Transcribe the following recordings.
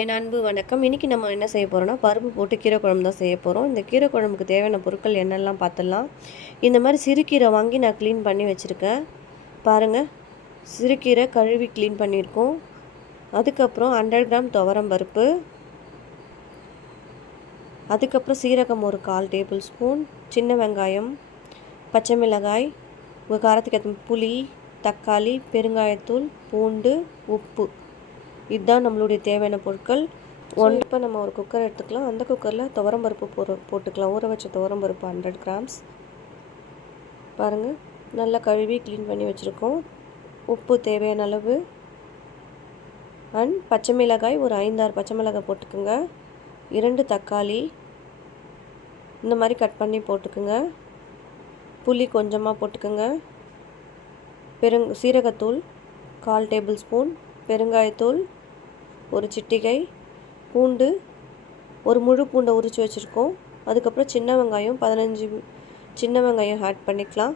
என் அன்பு வணக்கம். இன்றைக்கி நம்ம என்ன செய்ய போகிறோம்னா பருப்பு போட்டு கீரை குழம்பு தான் செய்ய போகிறோம் இந்த கீரை குழம்புக்கு தேவையான பொருட்கள் என்னெல்லாம் பார்த்துடலாம் இந்த மாதிரி சிறுகீரை வாங்கி நான் க்ளீன் பண்ணி வச்சுருக்கேன். பாருங்கள் சிறுகீரை கழுவி க்ளீன் பண்ணியிருக்கோம். அதுக்கப்புறம் ஹண்ட்ரட் கிராம் துவரம் பருப்பு. அதுக்கப்புறம் சீரகம் ஒரு கால் டேபிள் ஸ்பூன் சின்ன வெங்காயம் பச்சை மிளகாய் உங்கள் காரத்துக்கு ஏற்ற புளி தக்காளி பெருங்காயத்தூள் பூண்டு உப்பு. இதுதான் நம்மளுடைய தேவையான பொருட்கள். ஒன் இப்போ நம்ம ஒரு குக்கர் எடுத்துக்கலாம். அந்த குக்கரில் துவரம்பருப்பு போற போட்டுக்கலாம். ஊற வச்ச துவரம்பருப்பு ஹண்ட்ரட் கிராம்ஸ் பாருங்கள் நல்லா கழுவி க்ளீன் பண்ணி வச்சுருக்கோம். உப்பு தேவையான அளவு. அண்ட் பச்சை மிளகாய் ஒரு ஐந்தாறு பச்சை மிளகாய் போட்டுக்கோங்க. இரண்டு தக்காளி. இந்த மாதிரி கட் பண்ணி போட்டுக்கோங்க. புளி கொஞ்சமாக போட்டுக்கோங்க. பெருங் சீரகத்தூள் கால் டேபிள் ஸ்பூன். பெருங்காயத்தூள் ஒரு சிட்டிகை பூண்டு ஒரு முழு பூண்டை உரித்து வச்சுருக்கோம். அதுக்கப்புறம் சின்ன வெங்காயம் பதினஞ்சு சின்ன வெங்காயம் ஆட் பண்ணிக்கலாம்.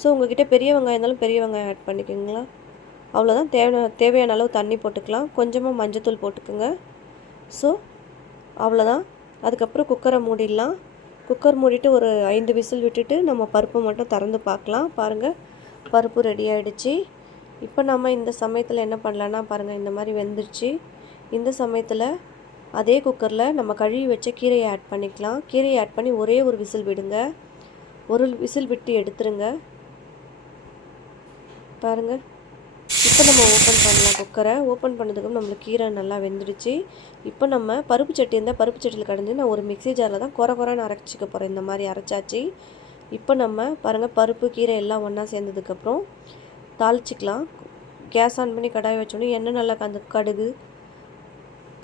ஸோ உங்கள்கிட்ட பெரிய வெங்காயம் இருந்தாலும் பெரிய வெங்காயம் ஆட் பண்ணிக்கோங்களா அவ்வளோதான் தேவையான தேவையான அளவு தண்ணி போட்டுக்கலாம். கொஞ்சமாக மஞ்சத்தூள் போட்டுக்கோங்க. ஸோ அவ்வளோதான் அதுக்கப்புறம் குக்கரை மூடிடலாம். குக்கர் மூடிட்டு ஒரு ஐந்து விசில் விட்டுட்டு நம்ம பருப்பை மட்டும் திறந்து பார்க்கலாம். பாருங்கள் பருப்பு ரெடி ஆகிடுச்சி இப்போ நம்ம இந்த சமயத்தில் என்ன பண்ணலான்னா பாருங்கள் இந்த மாதிரி வெந்துருச்சு. இந்த சமயத்தில் அதே குக்கரில் நம்ம கழுவி வச்ச கீரையை ஆட் பண்ணிக்கலாம். கீரையை ஆட் பண்ணி ஒரே ஒரு விசில் விடுங்க. ஒரு விசில் விட்டு எடுத்துருங்க. பாருங்கள் இப்போ நம்ம ஓப்பன் பண்ணலாம் குக்கரை. ஓப்பன் பண்ணதுக்கு நம்மளுக்கு கீரை நல்லா வெந்துடுச்சு. இப்போ நம்ம பருப்பு சட்டி இருந்தால் பருப்பு சட்டியில் கடைஞ்சி நான் ஒரு மிக்சி ஜாரில் தான் குறை குறைன்னு அரைச்சிக்க போகிறேன் இந்த மாதிரி அரைச்சாச்சு. இப்போ நம்ம பாருங்கள் பருப்பு கீரை எல்லாம் ஒன்றா சேர்ந்ததுக்கப்புறம் தாளிச்சிக்கலாம். கேஸ் ஆன் பண்ணி கடாய் வச்சோடனே எண்ணெய் நல்லா அந்த கடுகு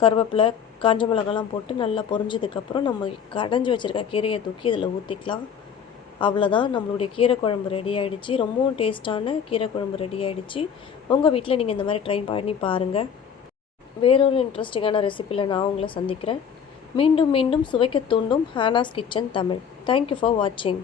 கருவேப்பிலை காஞ்ச மிளகாலாம் போட்டு நல்லா பொரிஞ்சதுக்கப்புறம் நம்ம கடைஞ்சி வச்சுருக்க கீரையை தூக்கி இதில் ஊற்றிக்கலாம் அவ்வளோதான். நம்மளுடைய கீரை குழம்பு ரெடி ஆகிடுச்சு ரொம்பவும் டேஸ்ட்டான கீரை குழம்பு ரெடி ஆகிடுச்சு உங்கள் வீட்டில் நீங்கள் இந்த மாதிரி ட்ரை பண்ணி பாருங்கள் வேறொரு இன்ட்ரெஸ்டிங்கான ரெசிப்பியில் நான் உங்களை சந்திக்கிறேன். மீண்டும் மீண்டும் சுவைக்க தூண்டும் Hana's kitchen Tamil. Thank you for வாட்சிங்